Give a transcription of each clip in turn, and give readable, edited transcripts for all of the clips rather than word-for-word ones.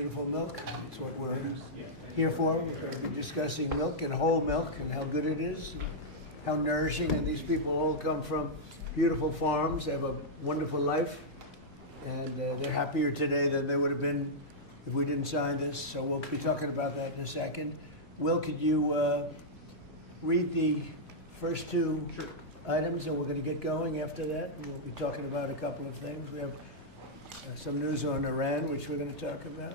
beautiful milk. That's what we're here for. We're going to be discussing milk and whole milk and how good it is, how nourishing. And these people all come from beautiful farms. They have a wonderful life. And they're happier today than they would have been if we didn't sign this. So we'll be talking about that in a second. Will, could you read the first two items, and we're going to get going after that. And we'll be talking about a couple of things. We have some news on Iran, which we're going to talk about.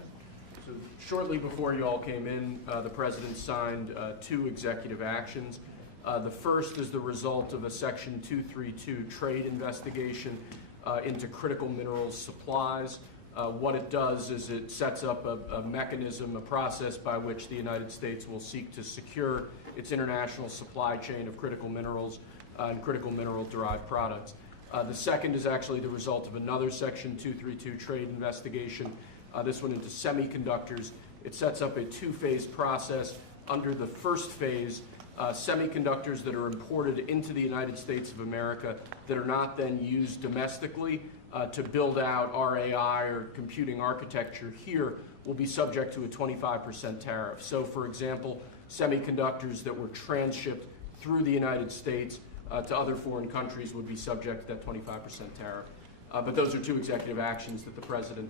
So shortly before you all came in, the President signed two executive actions. The first is the result of a Section 232 trade investigation into critical minerals supplies. What it does is it sets up a mechanism, a process by which the United States will seek to secure its international supply chain of critical minerals and critical mineral-derived products. The second is actually the result of another Section 232 trade investigation, this one into semiconductors. It sets up a two-phase process. Under the first phase, semiconductors that are imported into the United States of America that are not then used domestically to build out RAI or computing architecture here will be subject to a 25% tariff. So, for example, semiconductors that were transshipped through the United States to other foreign countries would be subject to that 25% tariff. But those are two executive actions that the President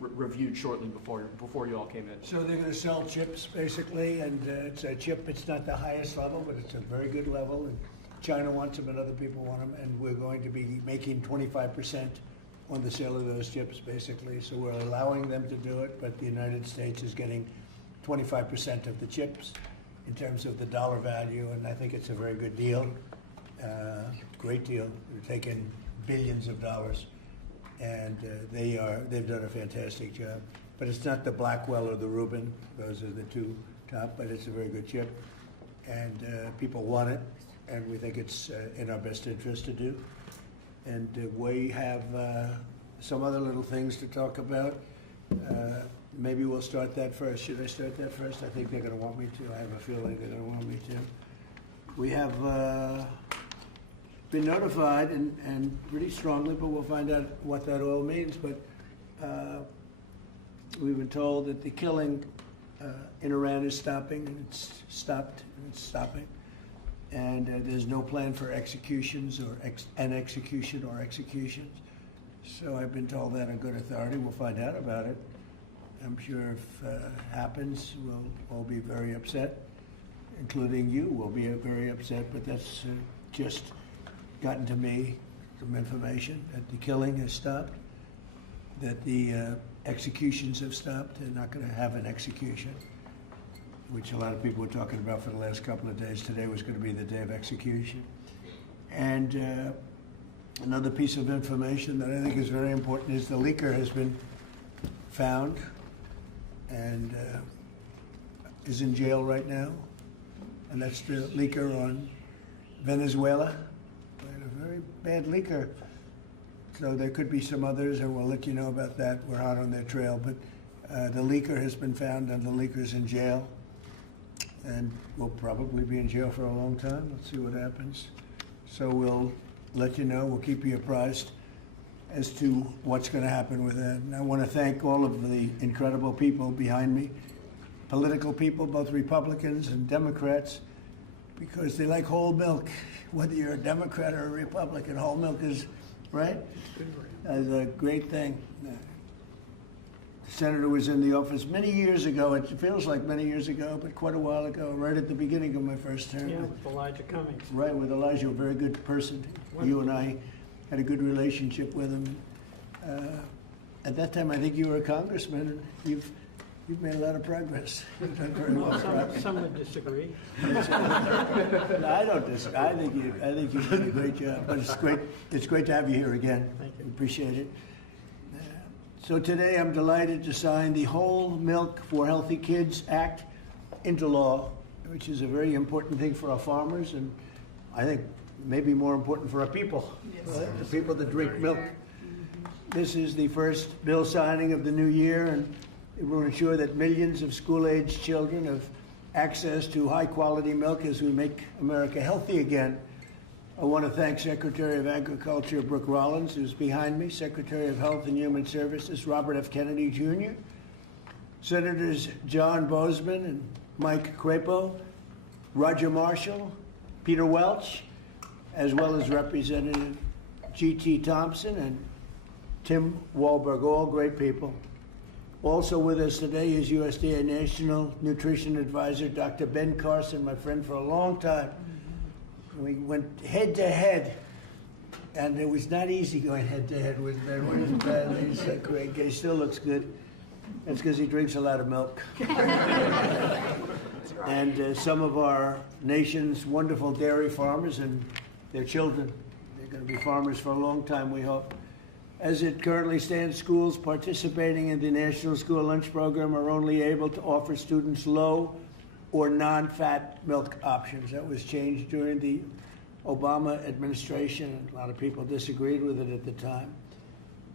reviewed shortly before you all came in. So they're going to sell chips, basically, and it's a chip. It's not the highest level, but it's a very good level. And China wants them, and other people want them, and we're going to be making 25% on the sale of those chips, basically. So we're allowing them to do it, but the United States is getting 25% of the chips in terms of the dollar value, and I think it's a very good deal, great deal. They're taking billions of dollars, and they've done a fantastic job. But it's not the Blackwell or the Rubin; those are the two top. But it's a very good chip, and people want it, and we think it's in our best interest to do. And we have some other little things to talk about. Maybe we'll start that first. Should I start that first? I think they're going to want me to. I have a feeling they're going to want me to. We have been notified, and pretty strongly, but we'll find out what that all means. But we've been told that the killing in Iran is stopping, and it's stopped, and it's stopping. And there's no plan for executions or an execution or executions. So I've been told that on good authority. We'll find out about it. I'm sure if it happens, we'll all be very upset, including you will be very upset, but that's just gotten to me, some information that the killing has stopped, that the executions have stopped. They're not going to have an execution, which a lot of people were talking about for the last couple of days. Today was going to be the day of execution. And another piece of information that I think is very important is the leaker has been found and is in jail right now. And that's the leaker on Venezuela. A very bad leaker. So there could be some others, and we'll let you know about that. We're out on their trail. But the leaker has been found, and the leaker's in jail. And will probably be in jail for a long time. Let's see what happens. So we'll let you know. We'll keep you apprised as to what's going to happen with that. And I want to thank all of the incredible people behind me, political people, both Republicans and Democrats, because they like whole milk. Whether you're a Democrat or a Republican, whole milk is, right? That's a great thing. The senator was in the office many years ago. It feels like many years ago, but quite a while ago, right at the beginning of my first term. Yeah, with Elijah Cummings. Right, with Elijah, a very good person. You and I had a good relationship with him. At that time, I think you were a congressman, and you've made a lot of progress. You've done very well. Some would disagree. No, I don't disagree. I think you did a great job. But it's great. It's great to have you here again. Thank you. Appreciate it. So today, I'm delighted to sign the Whole Milk for Healthy Kids Act into law, which is a very important thing for our farmers, and I think maybe more important for our people, right? The people that drink milk. This is the first bill signing of the new year, and it will ensure that millions of school-aged children have access to high-quality milk as we make America healthy again. I want to thank Secretary of Agriculture Brooke Rollins, who's behind me, Secretary of Health and Human Services Robert F. Kennedy Jr., Senators John Bozeman and Mike Crapo, Roger Marshall, Peter Welch, as well as Representative G.T. Thompson and Tim Wahlberg, all great people. Also with us today is USDA National Nutrition Advisor Dr. Ben Carson, my friend for a long time. We went head to head, and it was not easy going head to head with Ben. He's so great. He still looks good. That's because he drinks a lot of milk. And some of our nation's wonderful dairy farmers and their children. They're going to be farmers for a long time, we hope. As it currently stands, schools participating in the National School Lunch Program are only able to offer students low or non-fat milk options. That was changed during the Obama administration, and a lot of people disagreed with it at the time.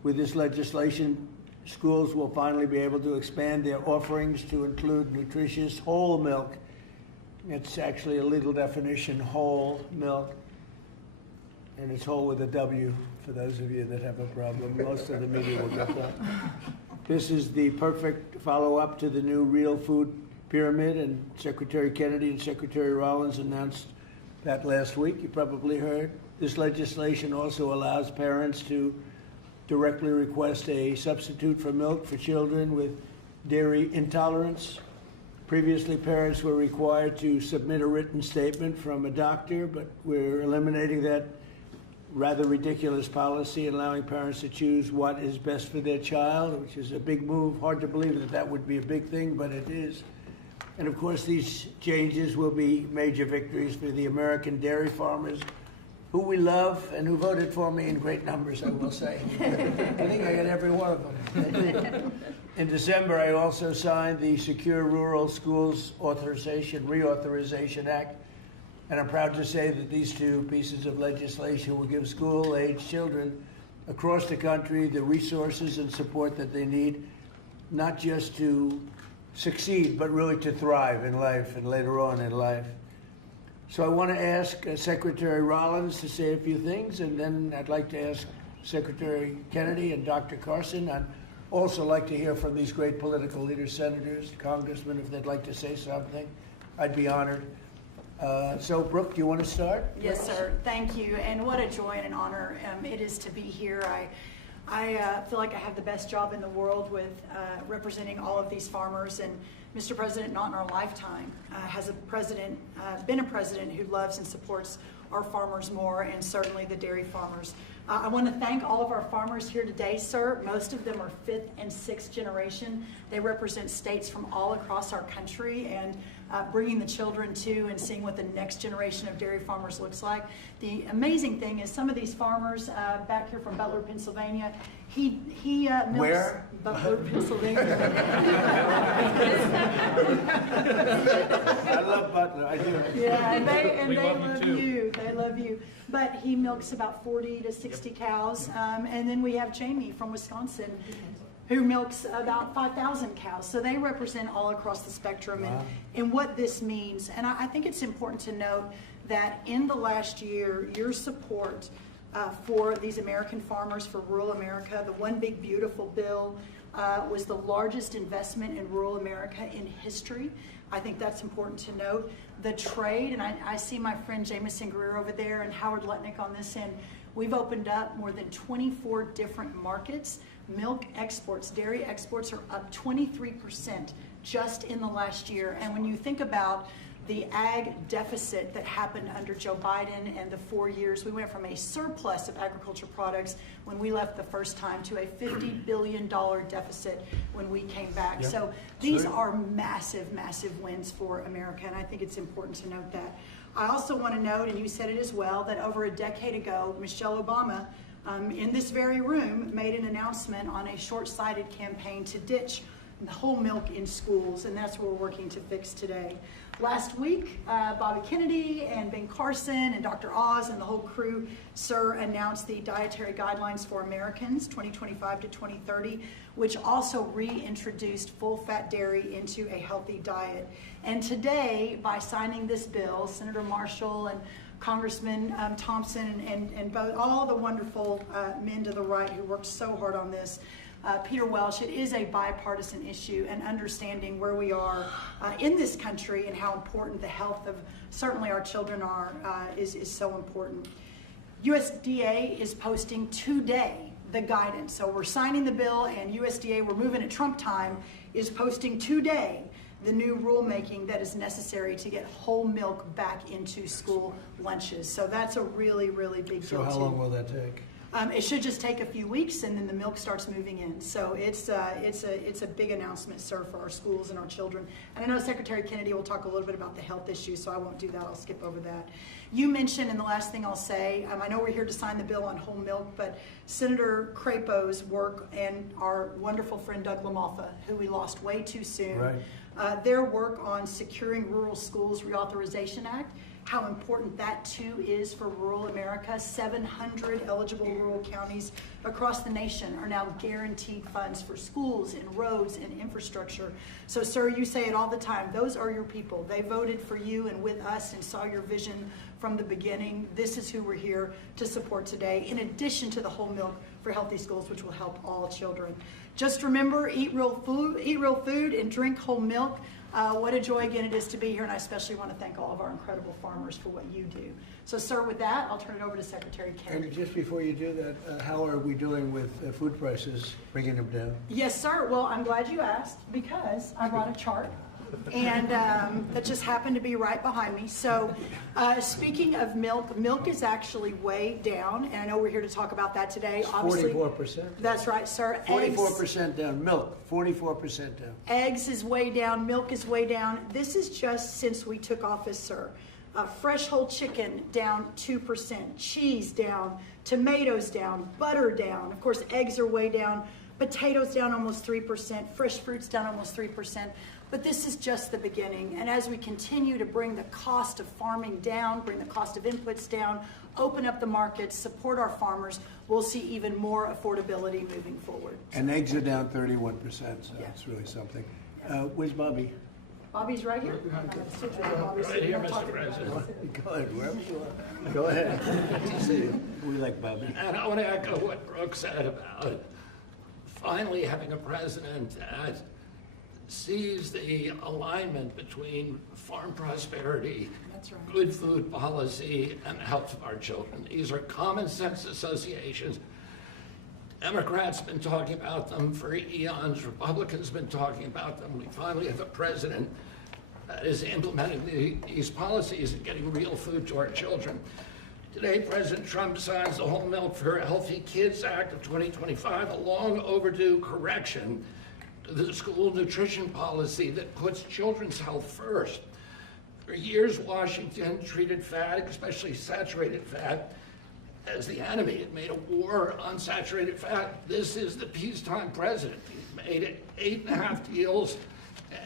With this legislation, schools will finally be able to expand their offerings to include nutritious whole milk. It's actually a legal definition, whole milk, and it's whole with a W for those of you that have a problem. Most of the media will get that. This is the perfect follow-up to the new Real Food Pyramid, and Secretary Kennedy and Secretary Rollins announced that last week. You probably heard. This legislation also allows parents to directly request a substitute for milk for children with dairy intolerance. Previously, parents were required to submit a written statement from a doctor, but we're eliminating that rather ridiculous policy, allowing parents to choose what is best for their child, which is a big move. Hard to believe that that would be a big thing, but it is. And of course, these changes will be major victories for the American dairy farmers, who we love and who voted for me in great numbers, I will say. I think I got every one of them. In December, I also signed the Secure Rural Schools Reauthorization Act, and I'm proud to say that these two pieces of legislation will give school-age children across the country the resources and support that they need, not just to succeed, but really to thrive in life and later on in life. So I want to ask Secretary Rollins to say a few things, and then I'd like to ask Secretary Kennedy and Dr. Carson. I'd also like to hear from these great political leaders, senators, congressmen, if they'd like to say something. I'd be honored. So, Brooke, do you want to start? Yes, sir. Thank you. And what a joy and an honor it is to be here. I feel like I have the best job in the world with representing all of these farmers. And Mr. President, not in our lifetime, has been a president who loves and supports our farmers more, and certainly the dairy farmers. I want to thank all of our farmers here today, sir. Most of them are 5th and 6th generation. They represent states from all across our country, and bringing the children to and seeing what the next generation of dairy farmers looks like. The amazing thing is some of these farmers back here from Butler, Pennsylvania, he milks. Where? Butler, Pennsylvania. I love Butler, I do. Yeah, and they love you. They love you. But he milks about 40 to 60 cows. And then we have Jamie from Wisconsin, who milks about 5,000 cows. So they represent all across the spectrum. Wow. And what this means. And I think it's important to note that in the last year, your support for these American farmers, for rural America, the One Big Beautiful bill was the largest investment in rural America in history. I think that's important to note. The trade, and I see my friend Jameson Greer over there and Howard Letnick on this end. We've opened up more than 24 different markets. Milk exports, dairy exports are up 23% just in the last year. And when you think about the ag deficit that happened under Joe Biden and the 4 years, we went from a surplus of agriculture products when we left the first time to a $50 billion deficit when we came back. Yep. So these are massive, massive wins for America, and I think it's important to note that. I also want to note, and you said it as well, that over a decade ago, Michelle Obama, in this very room, made an announcement on a short-sighted campaign to ditch the whole milk in schools, and that's what we're working to fix today. Last week, Bobby Kennedy and Ben Carson and Dr. Oz and the whole crew, sir, announced the Dietary Guidelines for Americans 2025 to 2030, which also reintroduced full-fat dairy into a healthy diet. And today, by signing this bill, Senator Marshall and Congressman Thompson and both, all the wonderful men to the right who worked so hard on this, Peter Welsh, it is a bipartisan issue, and understanding where we are in this country and how important the health of certainly our children are is so important. USDA is posting today the guidance. So we're signing the bill, and USDA, we're moving at Trump time, is posting today the new rulemaking that is necessary to get whole milk back into school lunches. So that's a really, really big deal. So how long will that take? It should just take a few weeks, and then the milk starts moving in. So it's a big announcement, sir, for our schools and our children. And I know Secretary Kennedy will talk a little bit about the health issues, so I won't do that. I'll skip over that. You mentioned, and the last thing I'll say, I know we're here to sign the bill on whole milk, but Senator Crapo's work and our wonderful friend Doug LaMalfa, who we lost way too soon, Right. their work on securing Rural Schools Reauthorization Act, how important that too is for rural America. 700 eligible rural counties across the nation are now guaranteed funds for schools and roads and infrastructure. So, sir, you say it all the time. Those are your people. They voted for you and with us and saw your vision from the beginning. This is who we're here to support today, in addition to the whole milk for healthy schools, which will help all children. Just remember, eat real food and drink whole milk. What a joy again it is to be here, and I especially want to thank all of our incredible farmers for what you do. So, sir, with that, I'll turn it over to Secretary Kennedy. And just before you do that, how are we doing with food prices, bringing them down? Yes, sir. Well, I'm glad you asked, because I brought a chart, and that just happened to be right behind me. So, speaking of milk, milk is actually way down, and I know we're here to talk about that today. Obviously, 44%. That's right, sir. 44% down. Milk, 44% down. Eggs is way down. Milk is way down. This is just since we took office, sir. Fresh whole chicken down 2%, cheese down, tomatoes down, butter down. Of course, eggs are way down. Potatoes down almost 3%. Fresh fruits down almost 3%. But this is just the beginning. And as we continue to bring the cost of farming down, bring the cost of inputs down, open up the markets, support our farmers, we'll see even more affordability moving forward. And eggs are down 31%, so Yeah. that's really something. Where's Bobby? Bobby's right here. Right here, Mr. President. Go ahead, wherever you are. Go ahead. Good to see you. We like Bobby. And I want to echo what Brooke said about finally having a president that sees the alignment between farm prosperity, That's right. good food policy, and the health of our children. These are common sense associations. Democrats have been talking about them for eons. Republicans have been talking about them. We finally have a president that is implementing these policies and getting real food to our children. Today, President Trump signs the Whole Milk for Healthy Kids Act of 2025, a long overdue correction to the school nutrition policy that puts children's health first. For years, Washington treated fat, especially saturated fat, as the enemy. It made a war on saturated fat. This is the peacetime president. He's made it 8.5 deals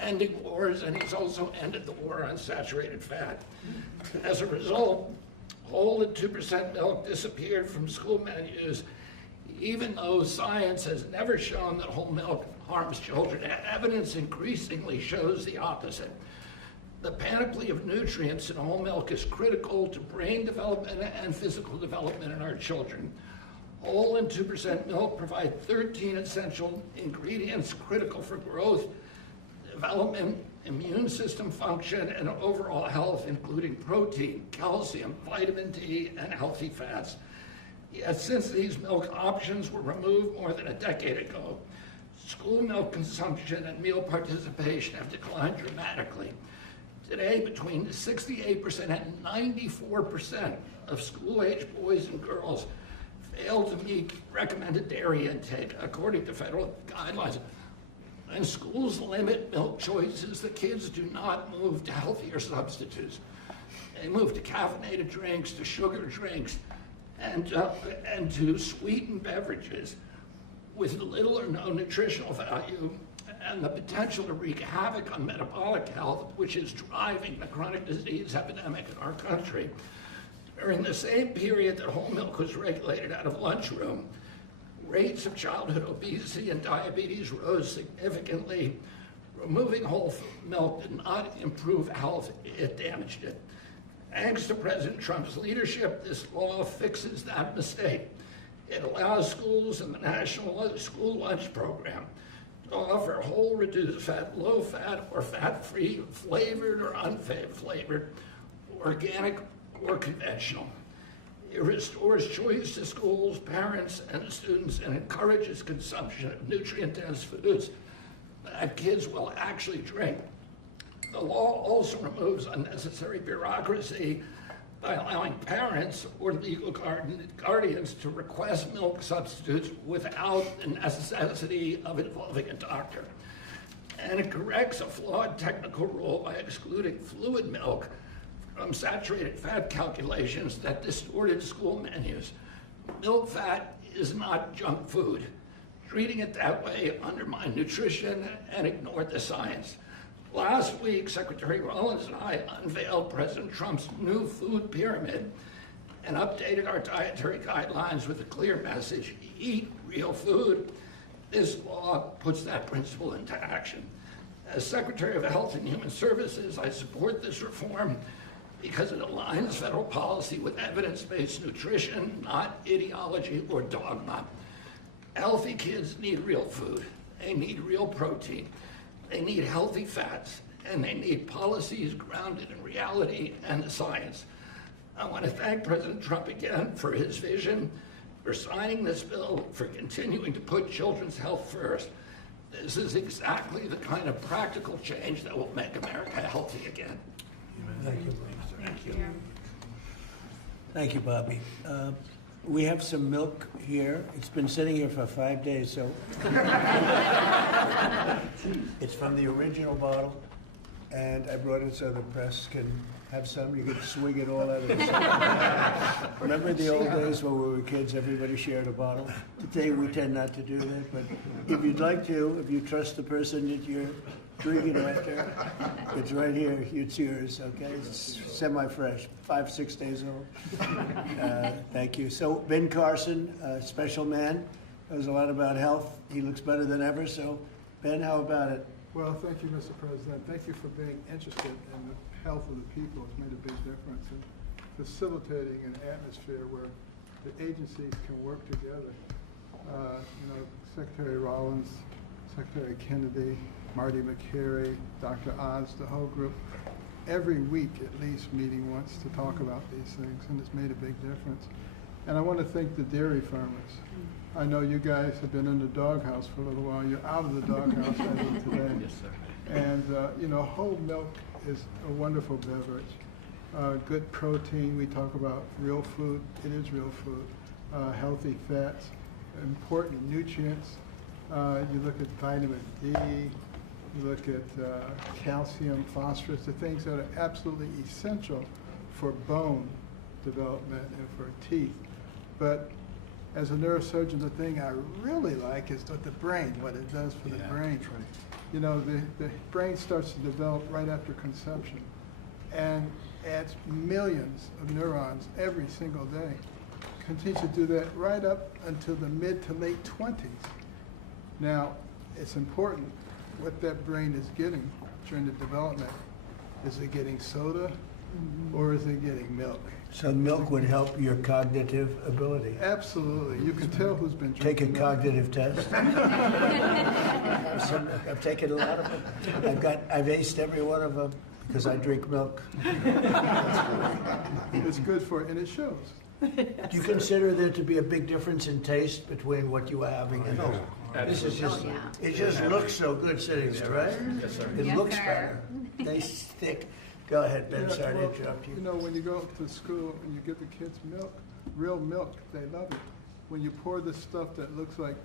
ending wars, and he's also ended the war on saturated fat. As a result, whole and 2% milk disappeared from school menus, even though science has never shown that whole milk harms children. Evidence increasingly shows the opposite. The panoply of nutrients in whole milk is critical to brain development and physical development in our children. Whole and 2% milk provide 13 essential ingredients critical for growth, development, immune system function, and overall health, including protein, calcium, vitamin D, and healthy fats. Yet since these milk options were removed more than a decade ago, school milk consumption and meal participation have declined dramatically. Today, between 68% and 94% of school-age boys and girls fail to meet recommended dairy intake, according to federal guidelines. And schools limit milk choices, the kids do not move to healthier substitutes. They move to caffeinated drinks, to sugar drinks, and to sweetened beverages with little or no nutritional value and the potential to wreak havoc on metabolic health, which is driving the chronic disease epidemic in our country. During the same period that whole milk was regulated out of lunchroom, rates of childhood obesity and diabetes rose significantly. Removing whole milk did not improve health, it damaged it. Thanks to President Trump's leadership, this law fixes that mistake. It allows schools in the National School Lunch Program to offer whole reduced fat, low fat, or fat-free, flavored or unflavored, organic or conventional. It restores choice to schools, parents, and students and encourages consumption of nutrient-dense foods that kids will actually drink. The law also removes unnecessary bureaucracy by allowing parents or legal guardians to request milk substitutes without the necessity of involving a doctor. And it corrects a flawed technical rule by excluding fluid milk from saturated fat calculations that distorted school menus. Milk fat is not junk food. Treating it that way undermined nutrition and ignored the science. Last week, Secretary Rollins and I unveiled President Trump's new food pyramid and updated our dietary guidelines with a clear message: eat real food. This law puts that principle into action. As Secretary of Health and Human Services, I support this reform because it aligns federal policy with evidence-based nutrition, not ideology or dogma. Healthy kids need real food. They need real protein. They need healthy fats, and they need policies grounded in reality and the science. I want to thank President Trump again for his vision, for signing this bill, for continuing to put children's health first. This is exactly the kind of practical change that will make America healthy again. Thank you. Thank you. Thank you, Bobby. We have some milk here. It's been sitting here for 5 days, so. It's from the original bottle, and I brought it so the press can have some. You can swig it all out of the Remember the old days when we were kids, everybody shared a bottle? Today we tend not to do that, but if you'd like to, if you trust the person that you're drinking after, it's right here, it's yours, okay? It's semi-fresh, 5-6 days old. Thank you. So Ben Carson, special man, knows a lot about health. He looks better than ever, so Ben, how about it? Well, thank you, Mr. President. Thank you for being interested in the health of the people. It's made a big difference in facilitating an atmosphere where the agencies can work together. Secretary Rollins, Secretary Kennedy, Marty McCary, Dr. Oz, the whole group, every week at least meeting once to talk about these things, and it's made a big difference. And I want to thank the dairy farmers. I know you guys have been in the doghouse for a little while. You're out of the doghouse as of today. Yes, sir. And, whole milk is a wonderful beverage. Good protein. We talk about real food. It is real food. Healthy fats, important nutrients. You look at vitamin D, you look at calcium, phosphorus, the things that are absolutely essential for bone development and for teeth. But as a neurosurgeon, the thing I really like is the brain, what it does for the brain. You know, the brain starts to develop right after conception and adds millions of neurons every single day. Continues to do that right up until the mid to late 20s. Now, it's important what that brain is getting during the development. Is it getting soda or is it getting milk? So milk would help your cognitive ability. Absolutely. You can tell who's been Take a drinking milk. cognitive test. I've taken a lot of them. I've aced every one of them because I drink milk. It's good for it, and it shows. Do you consider there to be a big difference in taste between what you are having and this is just, it just looks so good sitting there, right? Yes, sir. It Yes, looks sir. better. They stick. Go ahead, Ben, Yeah, sorry to well, interrupt you. You know, when you go to school and you give the kids milk, real milk, they love it. When you pour this stuff that looks like,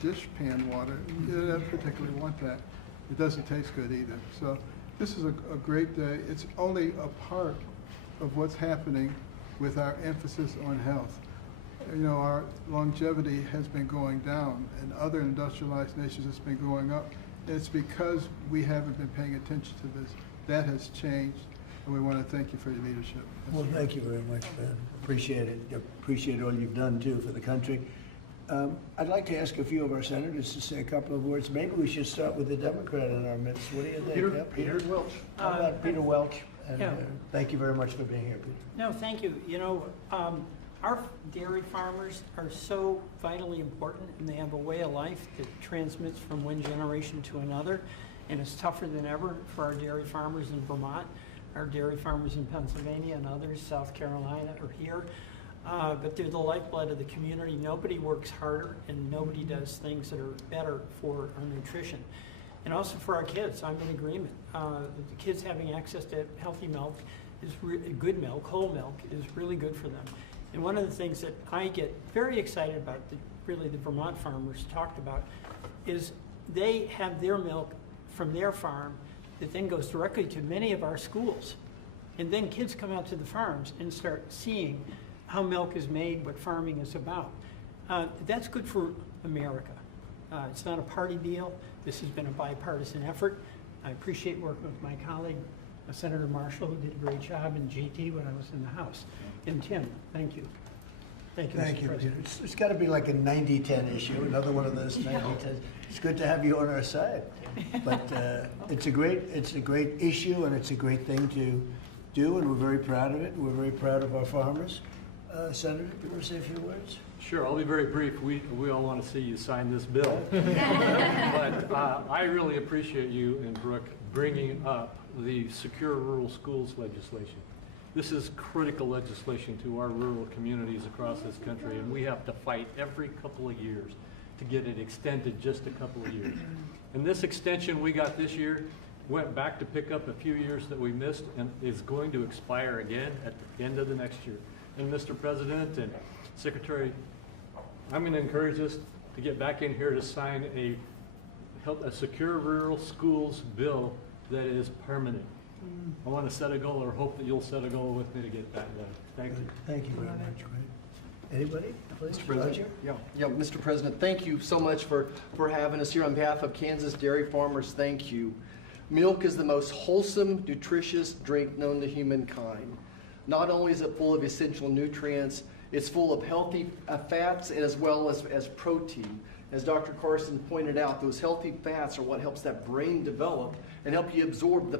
dish pan water, you don't particularly want that. It doesn't taste good either. So this is a great day. It's only a part of what's happening with our emphasis on health. Our longevity has been going down, and other industrialized nations it's been going up. And it's because we haven't been paying attention to this. That has changed, and we want to thank you for your leadership. Well, thank you very much, Ben. Appreciate it. Appreciate all you've done, too, for the country. I'd like to ask a few of our senators to say a couple of words. Maybe we should start with the Democrat in our midst. What do you think? Yeah, Peter Welch. How about Peter Welch? And Yeah. thank you very much for being here, Peter. No, thank you. Our dairy farmers are so vitally important, and they have a way of life that transmits from one generation to another, and it's tougher than ever for our dairy farmers in Vermont, our dairy farmers in Pennsylvania and others, South Carolina or here. But they're the lifeblood of the community. Nobody works harder, and nobody does things that are better for our nutrition. And also for our kids, I'm in agreement. The kids having access to healthy milk, good milk, whole milk, is really good for them. And one of the things that I get very excited about, that really the Vermont farmers talked about, is they have their milk from their farm that then goes directly to many of our schools. And then kids come out to the farms and start seeing how milk is made, what farming is about. That's good for America. It's not a party deal. This has been a bipartisan effort. I appreciate working with my colleague, Senator Marshall, who did a great job, and JT when I was in the House. And Tim, thank you. Thank you, Thank Mr. you, Peter. President. It's got to be like a 90-10 issue, another one of those 90-10. It's good to have you on our side. But it's a great issue, and it's a great thing to do, and we're very proud of it. We're very proud of our farmers. Senator, do you want to say a few words? Sure, I'll be very brief. We all want to see you sign this bill. But I really appreciate you and Brooke bringing up the Secure Rural Schools legislation. This is critical legislation to our rural communities across this country, and we have to fight every couple of years to get it extended just a couple of years. And this extension we got this year went back to pick up a few years that we missed, and is going to expire again at the end of the next year. And Mr. President and Secretary, I'm going to encourage us to get back in here to sign a Secure Rural Schools bill that is permanent. I want to set a goal, or hope that you'll set a goal with me to get that done. Thank you. Thank you very much. Anybody? Please, Mr. President. Roger? Yeah, Mr. President, thank you so much for having us here. On behalf of Kansas dairy farmers, thank you. Milk is the most wholesome, nutritious drink known to humankind. Not only is it full of essential nutrients, it's full of healthy fats as well as protein. As Dr. Carson pointed out, those healthy fats are what helps that brain develop and help you absorb the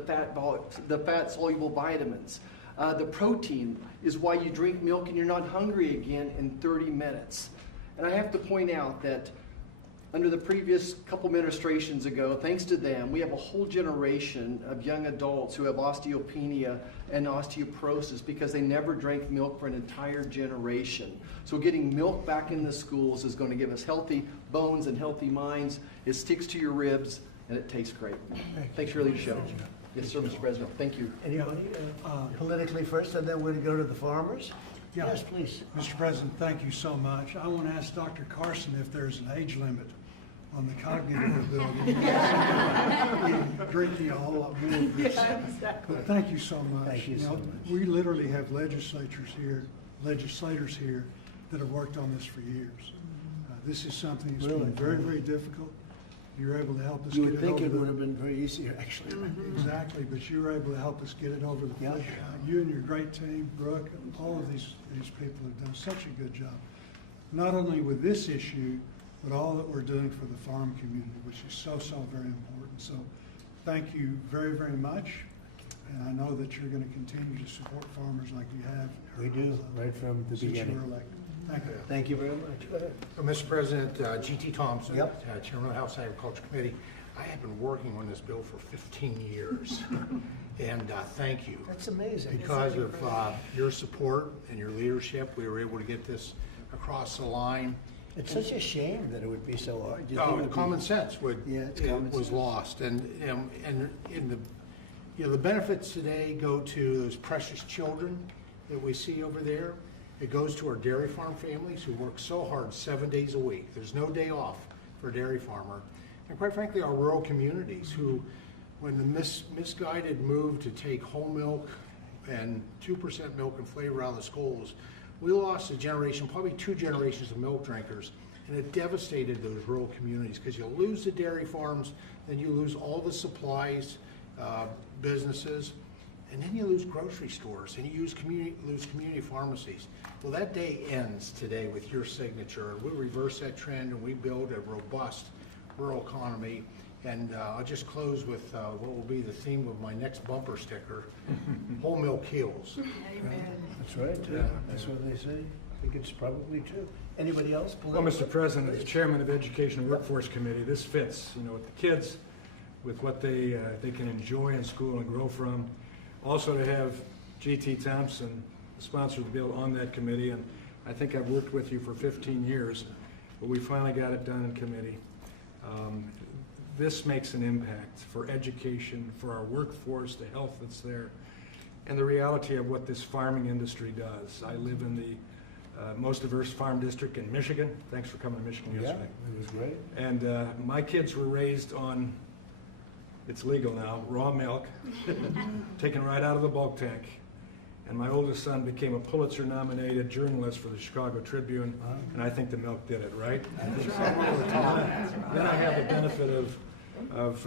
fat-soluble vitamins. The protein is why you drink milk and you're not hungry again in 30 minutes. And I have to point out that under the previous couple administrations ago, thanks to them, we have a whole generation of young adults who have osteopenia and osteoporosis because they never drank milk for an entire generation. So getting milk back in the schools is going to give us healthy bones and healthy minds. It sticks to your ribs and it tastes great. Thanks for your leadership. Yes, sir, Mr. President. Thank you. Anybody? Politically first, and then we're going to go to the farmers. Yeah. Yes, please. Mr. President, thank you so much. I want to ask Dr. Carson if there's an age limit on the cognitive ability. We're drinking a whole lot more of this. Yeah, exactly. But thank you so much. Thank you so much. We literally have legislators here that have worked on this for years. This is something that's Really? been very, very difficult. You're able to help us You get would it think over it the... would have been very easy, actually. Exactly, but you were able to help us get it over the Yeah. finish line. You and your great team, Brooke, all of these people have done such a good job. Not only with this issue, but all that we're doing for the farm community, which is so, so very important. So thank you very, very much. And I know that you're going to continue to support farmers like you have. We do, right from the Since you beginning. were elected. Thank you. Thank you very much. Go ahead. Mr. President, G.T. Thompson, Yep. Chairman of the House Agriculture Committee. I have been working on this bill for 15 years, and thank you. That's amazing. Because of your support and your leadership, we were able to get this across the line. It's such a shame that it would be so hard. You think it Oh, would be- common sense it's common was sense. lost, and in the benefits today go to those precious children that we see over there. It goes to our dairy farm families who work so hard 7 days a week. There's no day off for a dairy farmer. And quite frankly, our rural communities who, when the misguided move to take whole milk and 2% milk and flavor out of the schools, we lost a generation, probably 2 generations of milk drinkers, and it devastated those rural communities because you lose the dairy farms, then you lose all the supplies, businesses, and then you lose grocery stores, and you lose community pharmacies. Well, that day ends today with your signature, and we reverse that trend and we build a robust rural economy. And I'll just close with what will be the theme of my next bumper sticker, whole milk heals. Amen. That's right. Yeah. That's what they say. think it's probably true. Anybody else? Well, Mr. President, as Chairman of Education and Workforce Committee, this fits, with the kids, with what they can enjoy in school and grow from. Also to have G.T. Thompson sponsor the bill on that committee, and I think I've worked with you for 15 years, but we finally got it done in committee. This makes an impact for education, for our workforce, the health that's there, and the reality of what this farming industry does. I live in the most diverse farm district in Michigan. Thanks for coming to Michigan yesterday. It was great. And my kids were raised on, it's legal now, raw milk, taken right out of the bulk tank. And my oldest son became a Pulitzer-nominated journalist for the Chicago Tribune, and I think the milk did it, right? Then I have the benefit of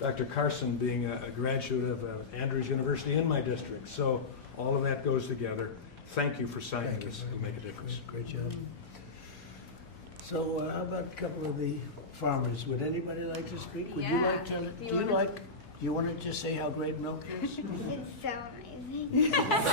Dr. Carson being a graduate of Andrews University in my district. So all of that goes together. Thank you for signing this. It'll make a difference. Great job. So how about a couple of the farmers? Would anybody like to speak? Would you Yeah. like to, do you want to just say how great milk is? It's so amazing. That's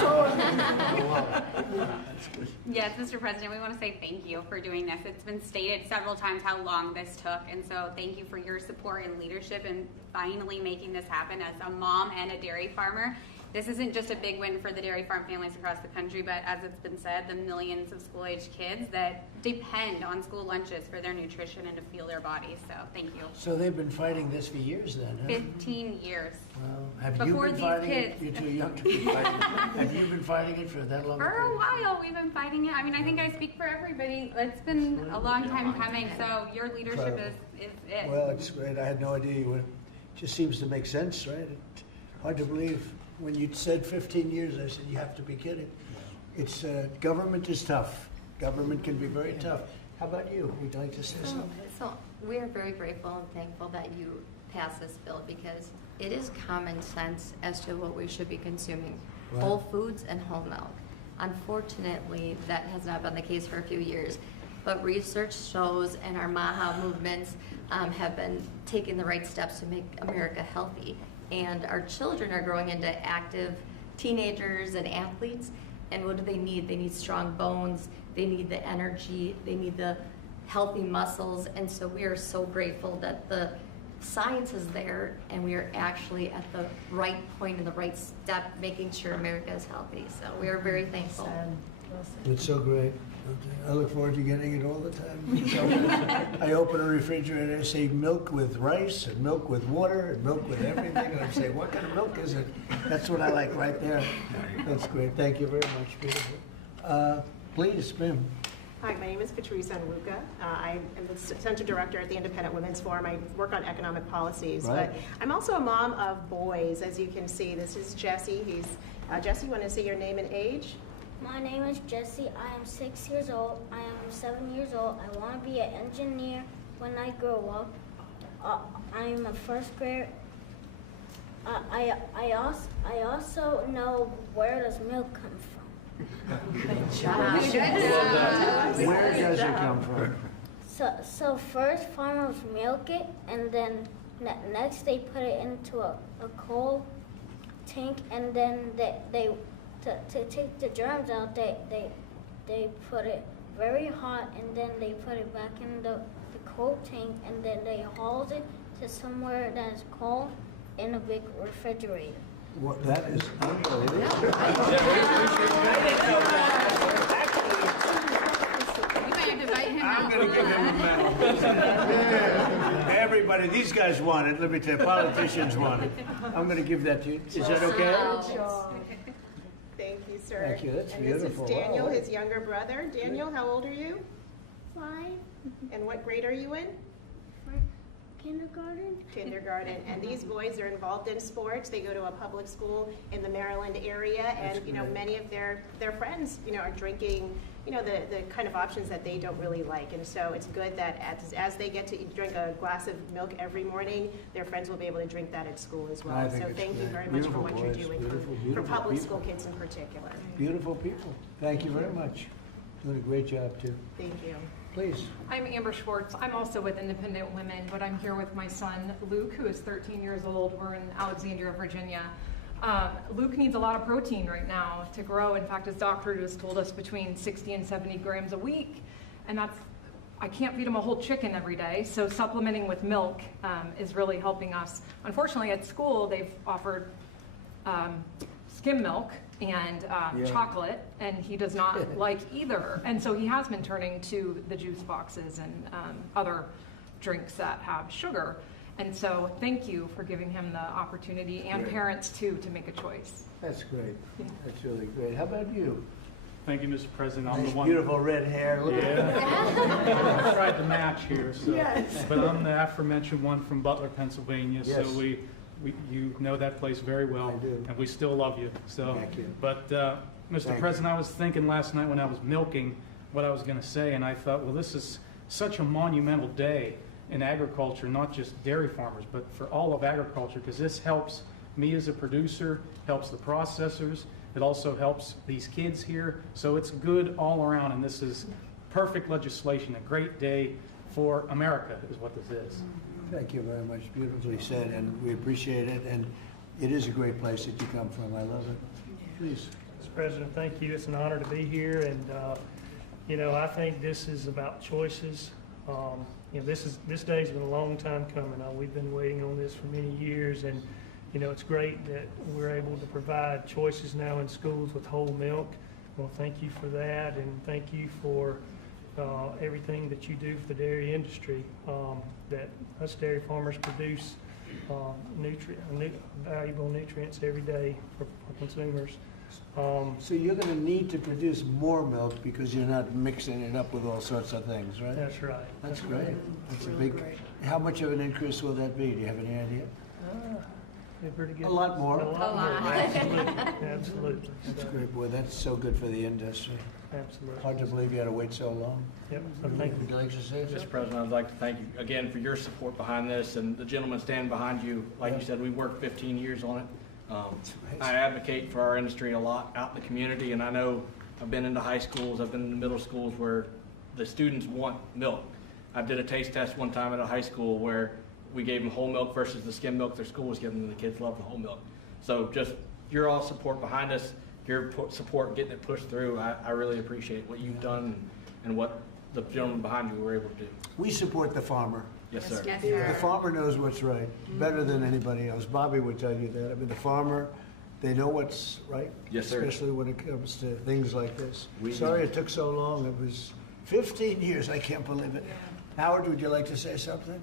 good. Yes, Mr. President, we want to say thank you for doing this. It's been stated several times how long this took, and so thank you for your support and leadership in finally making this happen. As a mom and a dairy farmer, this isn't just a big win for the dairy farm families across the country, but as it's been said, the millions of school-aged kids that depend on school lunches for their nutrition and to fuel their bodies. So thank you. So they've been fighting this for years then, huh? 15 years. Well, have Before you been these fighting kids. it? You're too young to be fighting it. Have you been fighting it for that long? For a while, we've been fighting it. I mean, I think I speak for everybody. It's been a long time coming, so your leadership is it. Well, it's great. I had no idea. It just seems to make sense, right? Hard to believe. When you said 15 years, I said, you have to be kidding. It's, government is tough. Government can be very tough. How about you? Would you like to say something? So we are very grateful and thankful that you passed this bill because it is common sense as to what we should be consuming. Right. Whole foods and whole milk. Unfortunately, that has not been the case for a few years. But research shows and our MAHA movements have been taking the right steps to make America healthy. And our children are growing into active teenagers and athletes. And what do they need? They need strong bones, they need the energy, they need the healthy muscles. And so we are so grateful that the science is there and we are actually at the right point in the right step, making sure America is healthy. So we are very thankful. It's so great. I look forward to getting it all the time. I open a refrigerator, I say milk with rice and milk with water and milk with everything. And I say, what kind of milk is it? That's what I like right there. That's great. Thank you very much. Beautiful. Please, ma'am. Hi, my name is Patrice Onwuka. I am the Center Director at the Independent Women's Forum. I work on economic policies, Right. but I'm also a mom of boys, as you can see. This is Jesse. Jesse, you want to say your name and age? My name is Jesse. I am 6 years old. I am 7 years old. I want to be an engineer when I grow up. I am a first grade. I also know where does milk come from. Where does it come from? So first farmers milk it, and then next they put it into a coal tank, and then they to take the germs out, they put it very hot, and then they put it back in the coal tank, and then they haul it to somewhere that is cold in a big refrigerator. What, that is unbelievable. I'm going to give him a medal. Everybody, these guys want it. Let me tell you, politicians want it. I'm going to give that to you. Is that okay? Thank you, sir. Thank you. That's and beautiful. This is Daniel, Wow. his younger brother. Daniel, how old are you? 5. And what grade are you in? Kindergarten. Kindergarten. And these boys are involved in sports. They go to a public school in the Maryland area, and many of their friends are drinking the kind of options that they don't really like. And so it's good that as they get to drink a glass of milk every morning, their friends will be able to drink that at school as well. So thank you very much for what you're doing for public school kids in particular. Beautiful people. Thank you very much. Doing a great job too. Thank you. Please. I'm Amber Schwartz. I'm also with Independent Women, but I'm here with my son, Luke, who is 13 years old. We're in Alexandria, Virginia. Luke needs a lot of protein right now to grow. In fact, his doctor just told us between 60 and 70 grams a week, and I can't feed him a whole chicken every day, so supplementing with milk is really helping us. Unfortunately, at school, they've offered skim milk and chocolate, and he does not like either. And so he has been turning to the juice boxes and other drinks that have sugar. And so thank you for giving him the opportunity, and parents too, to make a choice. That's great. That's really great. How about you? Thank you, Mr. President. I'm Nice, the one. beautiful red hair. Look at that. I tried to match here, so. Yes. But I'm the aforementioned one from Butler, Pennsylvania. Yes. So you know that place very well. I do. And we still love you. So. Thank you. But Mr. Thank President, I was thinking last night when I was milking what I was going to say, and I thought, well, this is such a monumental day in agriculture, not just dairy farmers, but for all of agriculture, because this helps me as a producer, helps the processors. It also helps these kids here. So it's good all around, and this is perfect legislation, a great day for America is what this is. Thank you very much. Beautifully said, and we appreciate it. And it is a great place that you come from. I love it. Please. Mr. President, thank you. It's an honor to be here, and I think this is about choices. This day's been a long time coming. We've been waiting on this for many years, and it's great that we're able to provide choices now in schools with whole milk. Well, thank you for that, and thank you for everything that you do for the dairy industry. That us dairy farmers produce valuable nutrients every day for consumers. So you're going to need to produce more milk because you're not mixing it up with all sorts of things, right? That's right. That's great. That's really a big. great. How much of an increase will that be? Do you have any idea? Pretty good. A lot more. A lot more. Absolutely. Absolutely. That's great, boy. That's so good for the industry. Absolutely. Hard to believe you had to wait so long. Yep. So thank you. Would you like to say Mr. something? President, I'd like to thank you again for your support behind this, and the gentleman standing behind you. Like you said, we worked 15 years on it. I advocate for our industry a lot out in the community, and I know I've been into high schools, I've been in the middle schools where the students want milk. I did a taste test one time at a high school where we gave them whole milk versus the skim milk their school was giving them. The kids love the whole milk. So just your all support behind us, your support getting it pushed through, I really appreciate what you've done and what the gentleman behind you were able to do. We support the farmer. Yes, sir. Yes, The sir. farmer knows what's right, better than anybody else. Bobby would tell you that. I mean, the farmer, they know what's right. Yes, sir. Especially when it comes to things like this. We- Sorry it took so long. It was 15 years. I can't believe it. Howard, would you like to say something?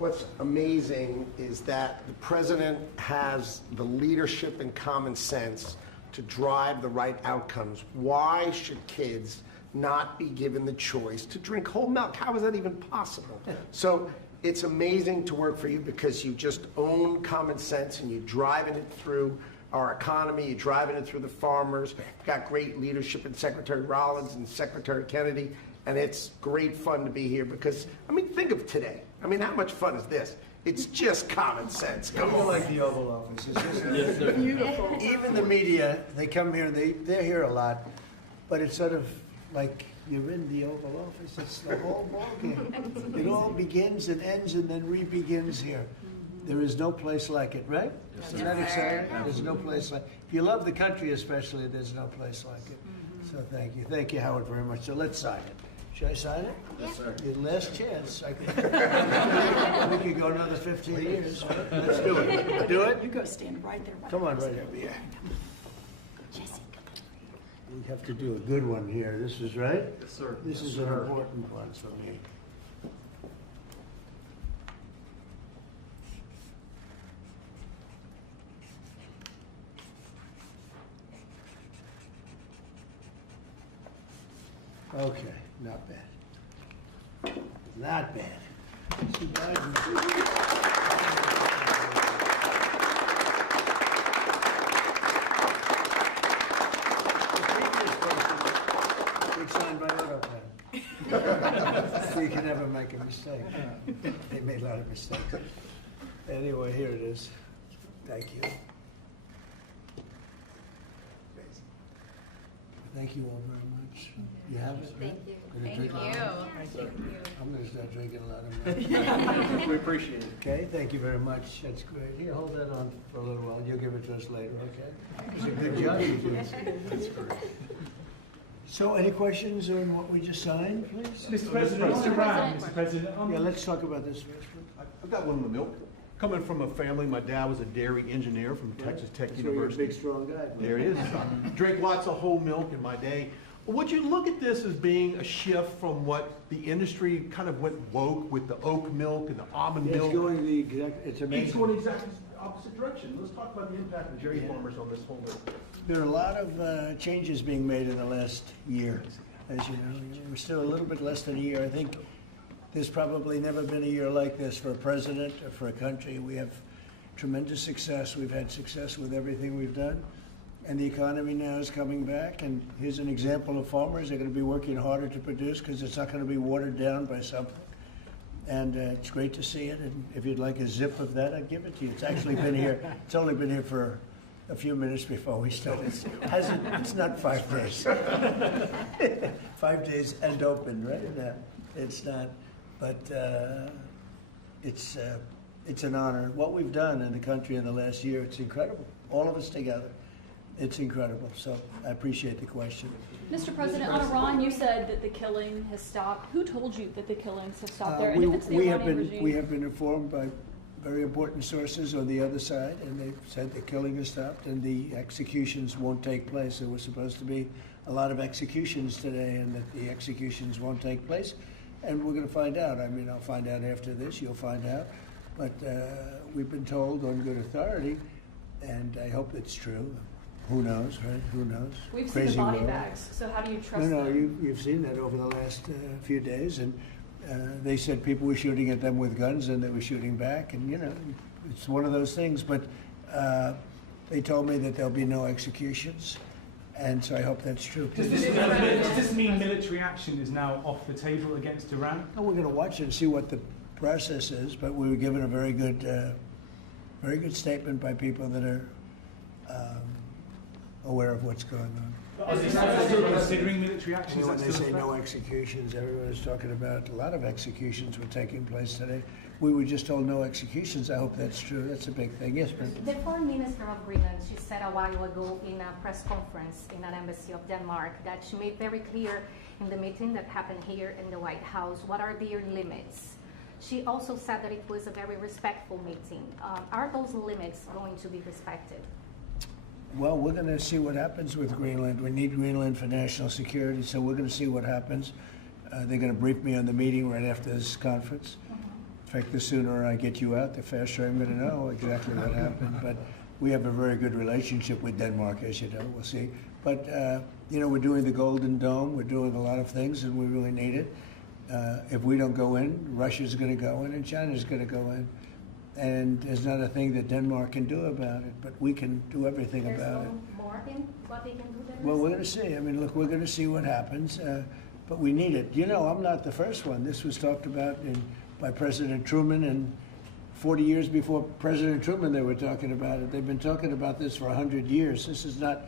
What's amazing is that the president has the leadership and common sense to drive the right outcomes. Why should kids not be given the choice to drink whole milk? How is that even possible? So it's amazing to work for you because you just own common sense and you're driving it through our economy, you're driving it through the farmers. You've got great leadership in Secretary Rollins and Secretary Kennedy, and it's great fun to be here because, I mean, think of today. I mean, how much fun is this? It's just common sense. Come on. Like the Oval Office. It's just Yes, sir. Beautiful. Even the media, they come here and they're here a lot, but it's sort of like you're in the Oval Office. It's the whole ballgame. It all begins and ends and then re-begins here. There is no place like it, right? Yes, Isn't that exciting? There's no place like. If you love the country, especially, there's no place like it. So thank you, Howard, very much. So let's sign it. Should I sign it? Yes, sir. Your last chance. We could go another 15 years. Let's do it. Do it. You go stand right there. Come on, right over here. We have to do a good one here. This is right? Yes, sir. This is an important one for me. Okay, not bad. Not bad. See, Big sign by auto pen. So you can never make a mistake. They made a lot of mistakes. Anyway, here it is. Thank you. Thank you all very much. You have it? Thank you. Gonna Thank drink you. a lot? Thank you. I'm gonna start drinking a lot of milk. We appreciate it. Okay, thank you very much. That's great. Here, hold that on for a little while. You'll give it to us later, okay? It's a good job you did. That's great. So, any questions on what we just signed, please? Mr. President, Mr. President. Yeah, let's talk about this first. I've got one on the milk. Coming from a family, my dad was a dairy engineer from Texas Tech So you're a University. big, strong guy. There it is. Drank lots of whole milk in my day. Would you look at this as being a shift from what the industry kind of went woke with the oat milk and the almond It's milk? going the exact, it's amazing. It's going exactly the opposite direction. Let's talk about the impact of dairy farmers on this whole milk. There are a lot of changes being made in the last year, as you know. We're still a little bit less than a year. I think there's probably never been a year like this for a president or for a country. We have tremendous success. We've had success with everything we've done. And the economy now is coming back. And here's an example of farmers. They're going to be working harder to produce because it's not going to be watered down by something. And it's great to see it. And if you'd like a zip of that, I'd give it to you. It's actually been here. It's only been here for a few minutes before we started. It's not 5 days. 5 days and open, right? No, it's not. But it's an honor. What we've done in the country in the last year, it's incredible. All of us together. It's incredible. So I appreciate the question. Mr. President, on Iran, you said that the killing has stopped. Who told you that the killings have stopped there? And if it's the Iranian regime? We have been informed by very important sources on the other side, and they've said the killing has stopped and the executions won't take place. There was supposed to be a lot of executions today, and that the executions won't take place. And we're going to find out. I mean, I'll find out after this. You'll find out. But we've been told on good authority, and I hope it's true. Who knows, right? Who knows? We've Crazy seen the body world. bags, so how do you trust No, them? you've seen that over the last few days, and they said people were shooting at them with guns, and they were shooting back, and you know, it's one of those things. But they told me that there'll be no executions, and so I hope that's true. Does this mean military action is now off the table against Iran? No, we're going to watch it and see what the process is, but we were given a very good statement by people that are aware of what's going on. Is Israel still considering military action? When they say no executions, everyone is talking about a lot of executions were taking place today. We were just told no executions. I hope that's true. That's a big thing. Yes, ma'am. The foreign minister of Greenland, she said a while ago in a press conference in an embassy of Denmark that she made very clear in the meeting that happened here in the White House what are their limits. She also said that it was a very respectful meeting. Are those limits going to be respected? Well, we're going to see what happens with Greenland. We need Greenland for national security, so we're going to see what happens. They're going to brief me on the meeting right after this conference. In fact, the sooner I get you out, the faster I'm going to know exactly what happened. But we have a very good relationship with Denmark, as you know. We'll see. But, you know, we're doing the Golden Dome. We're doing a lot of things, and we really need it. If we don't go in, Russia's going to go in, and China's going to go in. And there's not a thing that Denmark can do about it, but we can do everything about it. More in what they can do than Well, we're going to see. I mean, look, we're going to see what happens, but we need it. You know, I'm not the first one. This was talked about by President Truman, and 40 years before President Truman, they were talking about it. They've been talking about this for 100 years. This is not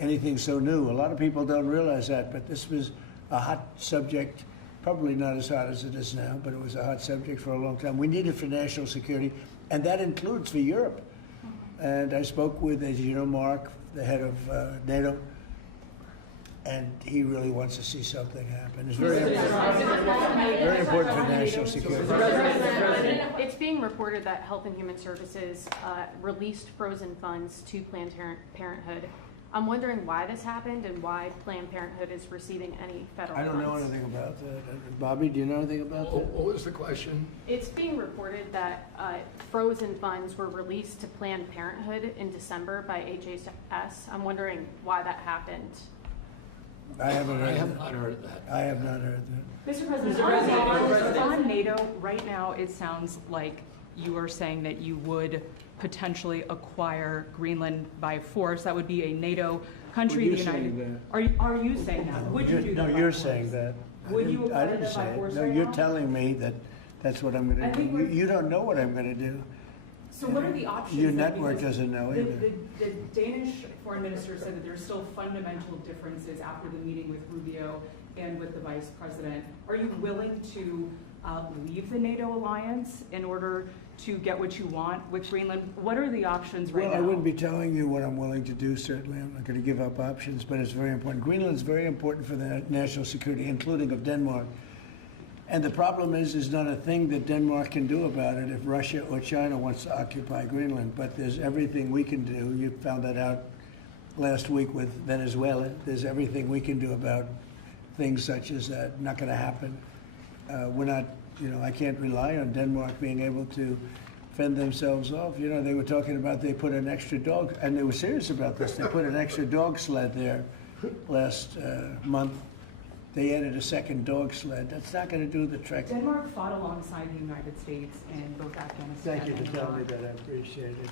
anything so new. A lot of people don't realize that, but this was a hot subject. Probably not as hot as it is now, but it was a hot subject for a long time. We need it for national security, and that includes for Europe. And I spoke with, as you know, Mark, the head of NATO, and he really wants to see something happen. It's very important for national security. It's being reported that Health and Human Services released frozen funds to Planned Parenthood. I'm wondering why this happened and why Planned Parenthood is receiving any federal funds. I don't know anything about that. Bobby, do you know anything about that? What was the question? It's being reported that frozen funds were released to Planned Parenthood in December by HHS. I'm wondering why that happened. I haven't heard have not heard that. I have not heard that. Mr. President, on NATO, right now it sounds like you are saying that you would potentially acquire Greenland by force. That would be a NATO country. Well, you're saying that. Are you saying that? Would you do that? No, you're saying that. Would you I acquire didn't that say by it. force No, right you're now? telling me that that's what I'm going to do. You don't know what I'm going to do. So what are the options? Your then? network Because doesn't know the- either. The Danish foreign minister said that there's still fundamental differences after the meeting with Rubio and with the vice president. Are you willing to leave the NATO alliance in order to get what you want with Greenland? What are the options right now? Well, I wouldn't be telling you what I'm willing to do, certainly. I'm not going to give up options, but it's very important. Greenland's very important for the national security, including of Denmark. And the problem is not a thing that Denmark can do about it if Russia or China wants to occupy Greenland. But there's everything we can do. You found that out last week with Venezuela. There's everything we can do about things such as that. Not going to happen. We're not, I can't rely on Denmark being able to fend themselves off. They were talking about they put an extra dog, and they were serious about this. They put an extra dog sled there last month. They added a second dog sled. That's not going to do the trick. Denmark fought alongside the United States in both Afghanistan Thank you for and telling me Iraq. that. I appreciate it.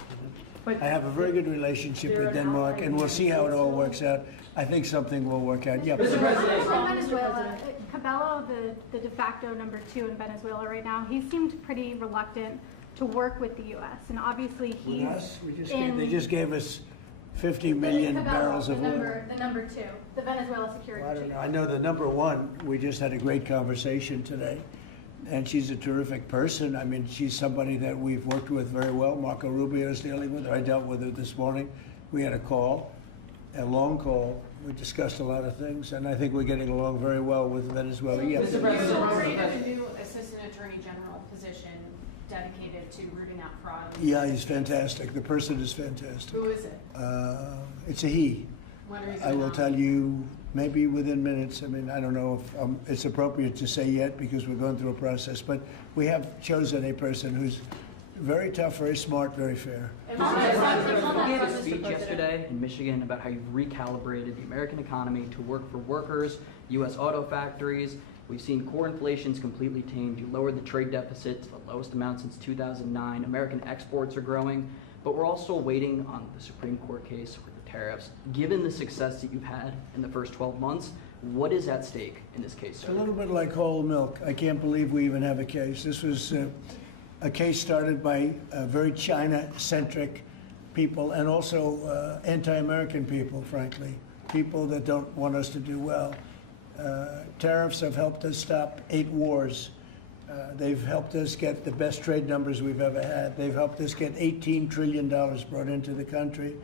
But I have a very good relationship they're with an Denmark, ally and we'll of the see how it United all States. works out. I think something will work out. Yeah. From Venezuela, Cabello, the de facto #2 in Venezuela right now, he seemed pretty reluctant to work with the U.S. And obviously he's With us? They just gave us 50 million Cabello, barrels of oil. the #2, the Venezuela security I don't chief. know. I know the #1. We just had a great conversation today, and she's a terrific person. I mean, she's somebody that we've worked with very well. Marco Rubio is dealing with her. I dealt with her this morning. We had a long call. We discussed a lot of things, and I think we're getting along very well with Venezuela. Yeah. Mr. President, created a new Assistant Attorney General position dedicated to rooting out fraud. Yeah, he's fantastic. The person is fantastic. Who is it? It's a he. When are you I gonna will tell you maybe within minutes. I mean, I don't know if it's appropriate to say yet because we're going through a process, but we have chosen a person who's very tough, very smart, very fair. You gave a speech yesterday in Michigan about how you've recalibrated the American economy to work for workers, U.S. auto factories. We've seen core inflation's completely tamed. You lowered the trade deficit to the lowest amount since 2009. American exports are growing, but we're all still waiting on the Supreme Court case for the tariffs. Given the success that you've had in the first 12 months, what is at stake in this case, It's sir? a little bit like whole milk. I can't believe we even have a case. This was a case started by very China-centric people and also anti-American people, frankly, people that don't want us to do well. Tariffs have helped us stop 8 wars. They've helped us get the best trade numbers we've ever had. They've helped us get $18 trillion brought into the country.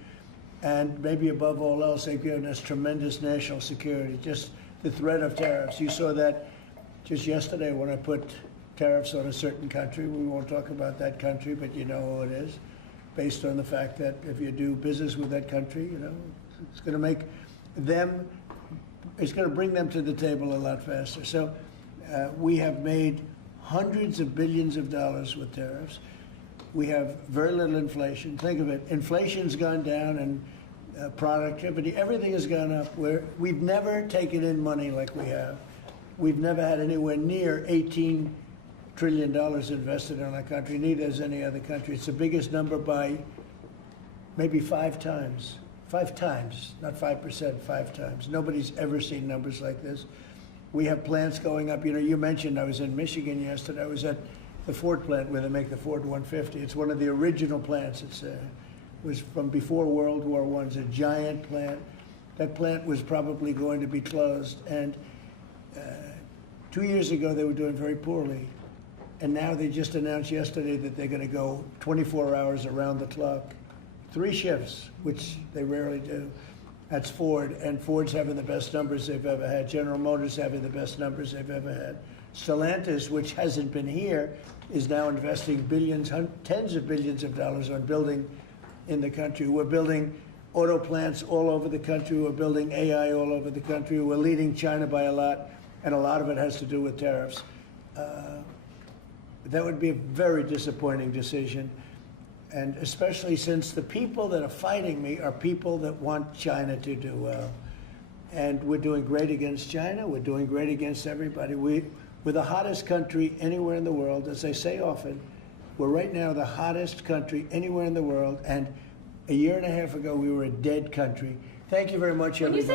And maybe above all else, they've given us tremendous national security. Just the threat of tariffs. You saw that just yesterday when I put tariffs on a certain country. We won't talk about that country, but you know who it is, based on the fact that if you do business with that country, it's going to make them, it's going to bring them to the table a lot faster. So we have made hundreds of billions of dollars with tariffs. We have very little inflation. Think of it, inflation's gone down and productivity, everything has gone up. We've never taken in money like we have. We've never had anywhere near $18 trillion invested in our country, neither has any other country. It's the biggest number by maybe 5 times. 5 times, not 5%, 5 times. Nobody's ever seen numbers like this. We have plants going up. You mentioned I was in Michigan yesterday. I was at the Ford plant where they make the Ford 150. It's one of the original plants. It was from before World War I. It's a giant plant. That plant was probably going to be closed. And 2 years ago, they were doing very poorly. And now they just announced yesterday that they're going to go 24 hours around the clock. 3 shifts, which they rarely do. That's Ford, and Ford's having the best numbers they've ever had. General Motors having the best numbers they've ever had. Stellantis, which hasn't been here, is now investing billions, tens of billions of dollars on building in the country. We're building auto plants all over the country. We're building AI all over the country. We're leading China by a lot, and a lot of it has to do with tariffs. That would be a very disappointing decision. And especially since the people that are fighting me are people that want China to do well. And we're doing great against China. We're doing great against everybody. We're the hottest country anywhere in the world. As I say often, we're right now the hottest country anywhere in the world. And a year and a half ago, we were a dead country. Thank you very much, everybody.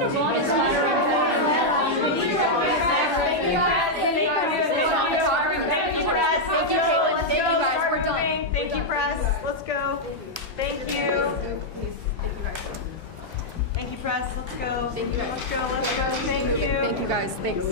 Thank you, press. Let's let's go. Thank you. Thank you, press. Let's go. Thank you. Let's go. Let's go. Thank you. Thank you, guys. Thanks.